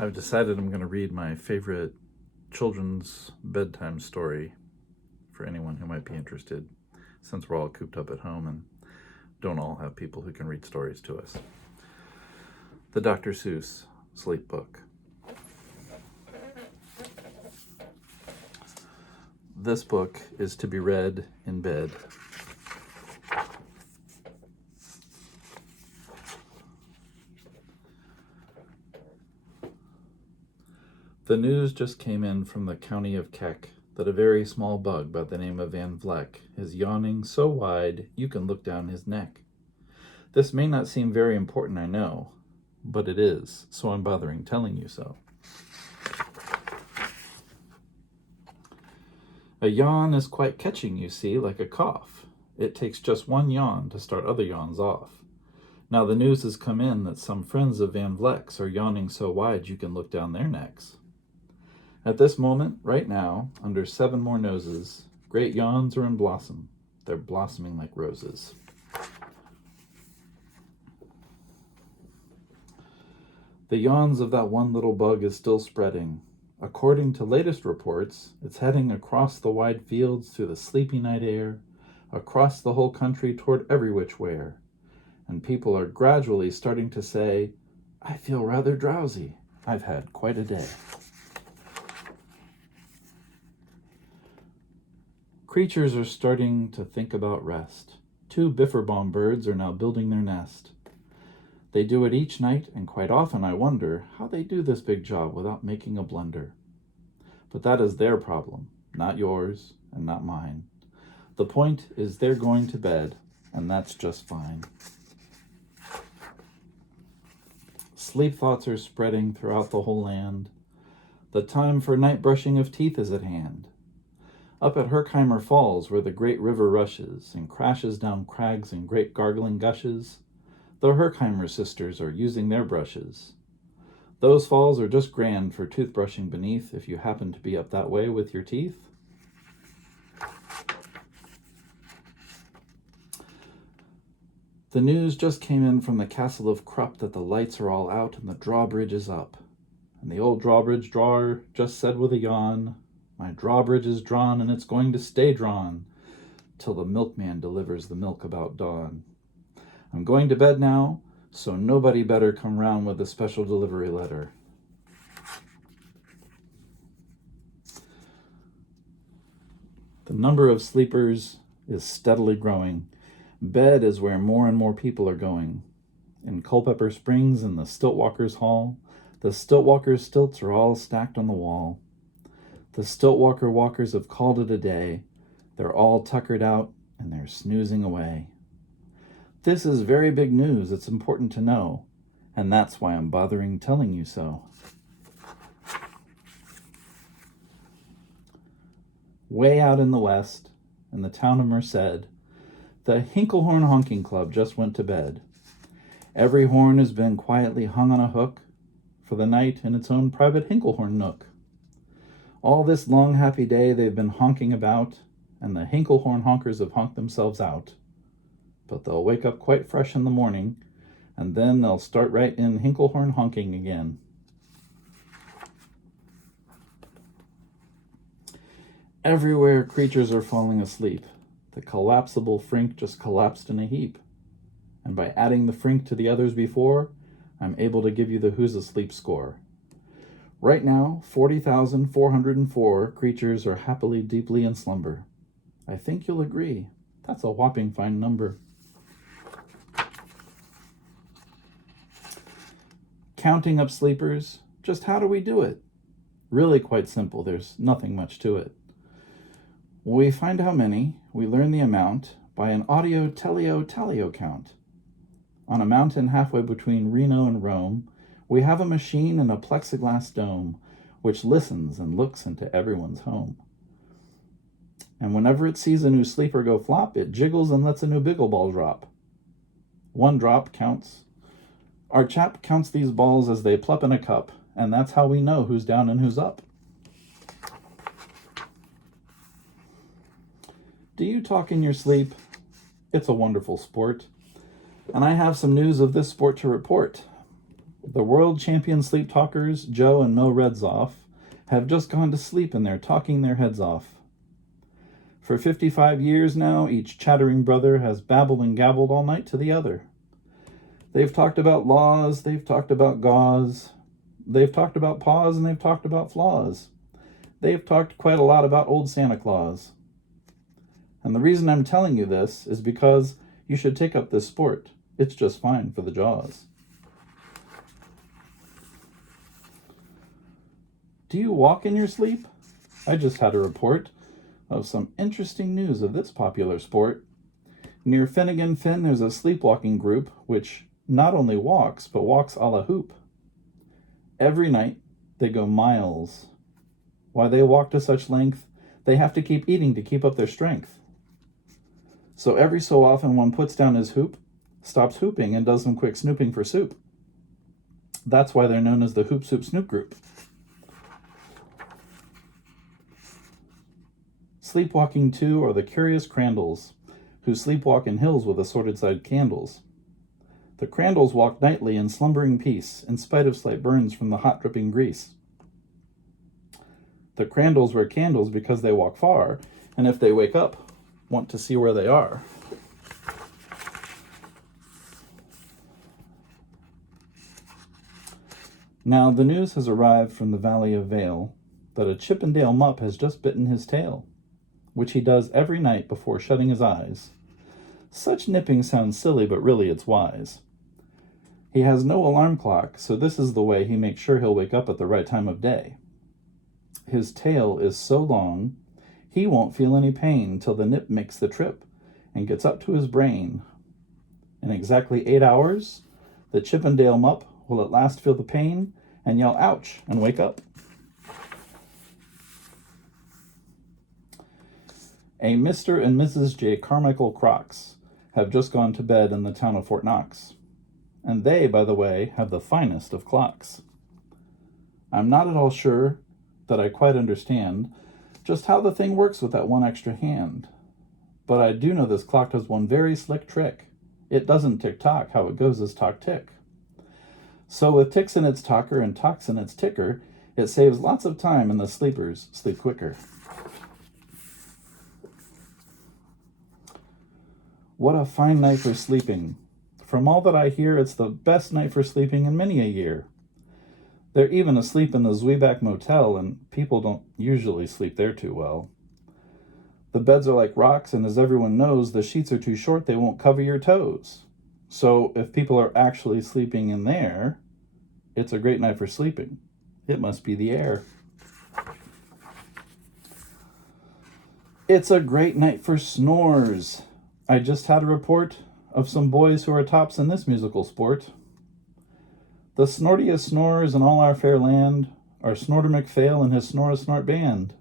I've decided I'm going to read my favorite children's bedtime story for anyone who might be interested, since we're all cooped up at home and don't all have people who can read stories to us. The Dr. Seuss Sleep Book. This book is to be read in bed. The news just came in from the county of Keck that a very small bug by the name of Van Vleck is yawning so wide you can look down his neck. This may not seem very important, I know, but it is, so I'm bothering telling you so. A yawn is quite catching, you see, like a cough. It takes just one yawn to start other yawns off. Now the news has come in that some friends of Van Vleck's are yawning so wide you can look down their necks. At this moment, right now, under 7 more noses, great yawns are in blossom. They're blossoming like roses. The yawns of that one little bug is still spreading. According to latest reports, it's heading across the wide fields through the sleepy night air, across the whole country toward every which where. And people are gradually starting to say, "I feel rather drowsy. I've had quite a day." Creatures are starting to think about rest. 2 bifferbaum birds are now building their nest. They do it each night, and quite often I wonder how they do this big job without making a blunder. But that is their problem, not yours and not mine. The point is they're going to bed, and that's just fine. Sleep thoughts are spreading throughout the whole land. The time for night brushing of teeth is at hand. Up at Herkheimer Falls, where the great river rushes and crashes down crags in great gargling gushes, the Herkheimer sisters are using their brushes. Those falls are just grand for toothbrushing beneath if you happen to be up that way with your teeth. The news just came in from the castle of Krupp that the lights are all out and the drawbridge is up. And the old drawbridge drawer just said with a yawn, "My drawbridge is drawn and it's going to stay drawn till the milkman delivers the milk about dawn. I'm going to bed now, so nobody better come round with a special delivery letter." The number of sleepers is steadily growing. Bed is where more and more people are going. In Culpeper Springs in the Stiltwalkers' Hall, the Stiltwalkers' stilts are all stacked on the wall. The Stiltwalker walkers have called it a day. They're all tuckered out and they're snoozing away. This is very big news. It's important to know, and that's why I'm bothering telling you so. Way out in the west, in the town of Merced, the Hinklehorn Honking Club just went to bed. Every horn has been quietly hung on a hook for the night in its own private Hinklehorn nook. All this long happy day they've been honking about, and the Hinklehorn honkers have honked themselves out. But they'll wake up quite fresh in the morning, and then they'll start right in Hinklehorn honking again. Everywhere creatures are falling asleep. The collapsible frink just collapsed in a heap. And by adding the frink to the others before, I'm able to give you the Who's Asleep score. Right now, 40,404 creatures are happily deeply in slumber. I think you'll agree, that's a whopping fine number. Counting up sleepers, just how do we do it? Really quite simple, there's nothing much to it. We find how many, we learn the amount by an audio-teleo-talio count. On a mountain halfway between Reno and Rome, we have a machine in a plexiglass dome which listens and looks into everyone's home. And whenever it sees a new sleeper go flop, it jiggles and lets a new biggle ball drop. 1 drop counts. Our chap counts these balls as they plop in a cup, and that's how we know who's down and who's up. Do you talk in your sleep? It's a wonderful sport. And I have some news of this sport to report. The world champion sleep talkers, Joe and Mo Redzoff, have just gone to sleep and they're talking their heads off. For 55 years now, each chattering brother has babbled and gabbled all night to the other. They've talked about laws, they've talked about gauze, they've talked about paws, and they've talked about flaws. They've talked quite a lot about old Santa Claus. And the reason I'm telling you this is because you should take up this sport. It's just fine for the jaws. Do you walk in your sleep? I just had a report of some interesting news of this popular sport. Near Finnegan Fen, there's a sleepwalking group which not only walks, but walks a la hoop. Every night, they go miles. Why they walk to such length, they have to keep eating to keep up their strength. So every so often, one puts down his hoop, stops hooping, and does some quick snooping for soup. That's why they're known as the Hoop Soup Snoop Group. Sleepwalking, too, are the curious Crandalls, who sleepwalk in hills with assorted-side candles. The Crandalls walk nightly in slumbering peace, in spite of slight burns from the hot dripping grease. The Crandalls wear candles because they walk far, and if they wake up, want to see where they are. Now, the news has arrived from the Valley of Vale that a Chippendale mupp has just bitten his tail, which he does every night before shutting his eyes. Such nipping sounds silly, but really it's wise. He has no alarm clock, so this is the way he makes sure he'll wake up at the right time of day. His tail is so long, he won't feel any pain till the nip makes the trip and gets up to his brain. In exactly 8 hours, the Chippendale mupp will at last feel the pain and yell ouch and wake up. A Mr. and Mrs. J. Carmichael Crocs have just gone to bed in the town of Fort Knox. And they, by the way, have the finest of clocks. I'm not at all sure that I quite understand just how the thing works with that one extra hand. But I do know this clock does one very slick trick. It doesn't tick-tock, how it goes is tock-tick. So with ticks in its talker and tocks in its ticker, it saves lots of time and the sleepers sleep quicker. What a fine night for sleeping. From all that I hear, it's the best night for sleeping in many a year. They're even asleep in the Zwieback Motel, and people don't usually sleep there too well. The beds are like rocks, and as everyone knows, the sheets are too short, they won't cover your toes. So if people are actually sleeping in there, it's a great night for sleeping. It must be the air. It's a great night for snores. I just had a report of some boys who are tops in this musical sport. The snortiest snorers in all our fair land are Snorter McPhail and his Snore-a-Snort band.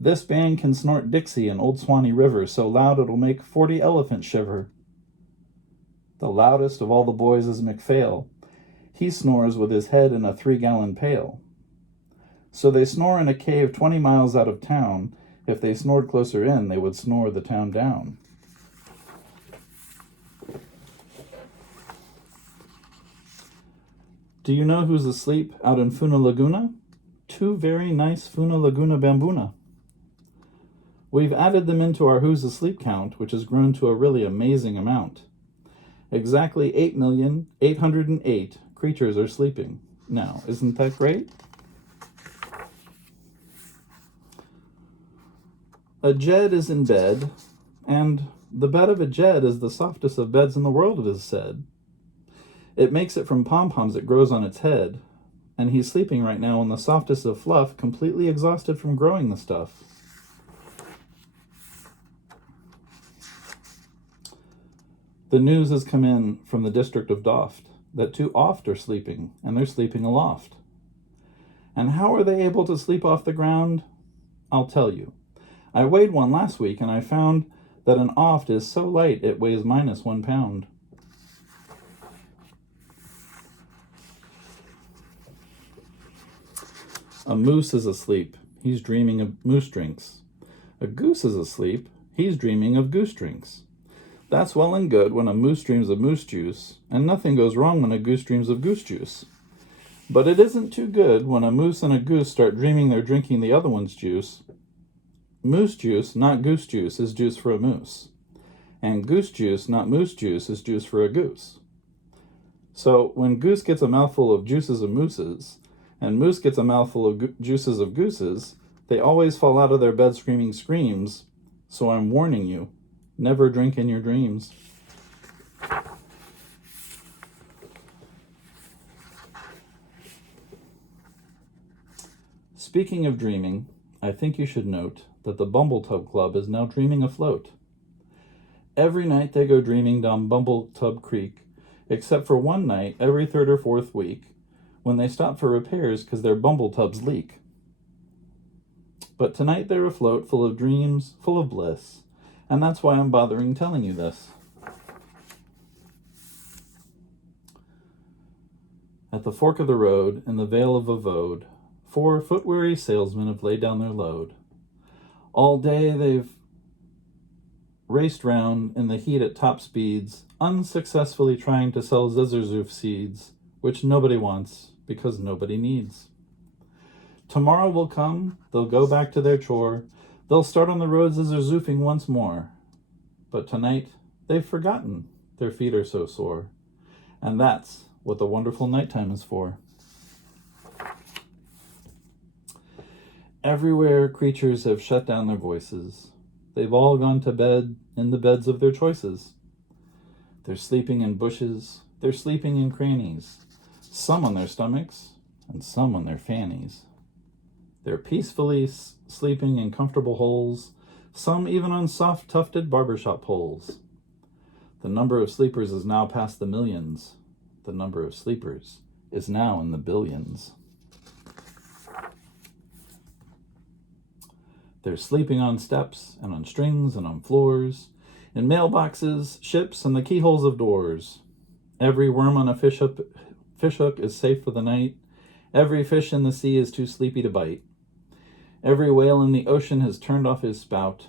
This band can snort Dixie and Old Swanee River so loud it'll make 40 elephants shiver. The loudest of all the boys is McPhail. He snores with his head in a 3-gallon pail. So they snore in a cave 20 miles out of town. If they snored closer in, they would snore the town down. Do you know who's asleep out in Funa Laguna? 2 very nice Funa Laguna Bambuna. We've added them into our Who's Asleep count, which has grown to a really amazing amount. Exactly 8,808 creatures are sleeping. Now, isn't that great? A Jed is in bed, and the bed of a Jed is the softest of beds in the world, it is said. It makes it from pom-poms it grows on its head, and he's sleeping right now in the softest of fluff, completely exhausted from growing the stuff. The news has come in from the district of Doft that 2 oft are sleeping, and they're sleeping aloft. And how are they able to sleep off the ground? I'll tell you. I weighed one last week, and I found that an oft is so light it weighs minus 1 pound. A moose is asleep. He's dreaming of moose drinks. A goose is asleep. He's dreaming of goose drinks. That's well and good when a moose dreams of moose juice, and nothing goes wrong when a goose dreams of goose juice. But it isn't too good when a moose and a goose start dreaming they're drinking the other one's juice. Moose juice, not goose juice, is juice for a moose. And goose juice, not moose juice, is juice for a goose. So when goose gets a mouthful of juices of mooses, and moose gets a mouthful of juices of gooses, they always fall out of their bed screaming screams. So I'm warning you, never drink in your dreams. Speaking of dreaming, I think you should note that the Bumbletub Club is now dreaming afloat. Every night they go dreaming down Bumbletub Creek, except for one night every third or fourth week, when they stop for repairs because their bumbletubs leak. But tonight they're afloat, full of dreams, full of bliss, and that's why I'm bothering telling you this. At the fork of the road, in the Vale of Avode, 4 foot-weary salesmen have laid down their load. All day they've raced round in the heat at top speeds, unsuccessfully trying to sell Zizzerzouf seeds, which nobody wants because nobody needs. Tomorrow will come, they'll go back to their chore, they'll start on the road Zizzerzoofing once more. But tonight, they've forgotten their feet are so sore. And that's what the wonderful nighttime is for. Everywhere creatures have shut down their voices. They've all gone to bed in the beds of their choices. They're sleeping in bushes, they're sleeping in crannies, some on their stomachs and some on their fannies. They're peacefully sleeping in comfortable holes, some even on soft tufted barbershop poles. The number of sleepers is now past the millions. The number of sleepers is now in the billions. They're sleeping on steps and on strings and on floors, in mailboxes, ships, and the keyholes of doors. Every worm on a fishhook is safe for the night. Every fish in the sea is too sleepy to bite. Every whale in the ocean has turned off his spout.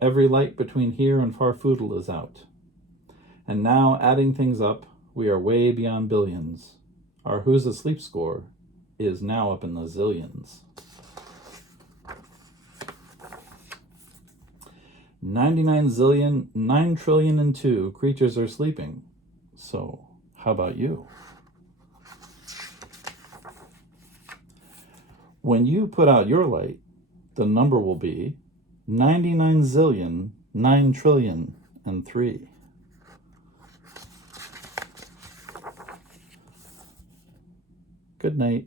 Every light between here and Farfoodle is out. And now, adding things up, we are way beyond billions. Our Who's Asleep score is now up in the zillions. 99 zillion, 9 trillion and 2 creatures are sleeping. So, how about you? When you put out your light, the number will be 99 zillion, 9 trillion and 3. Good night.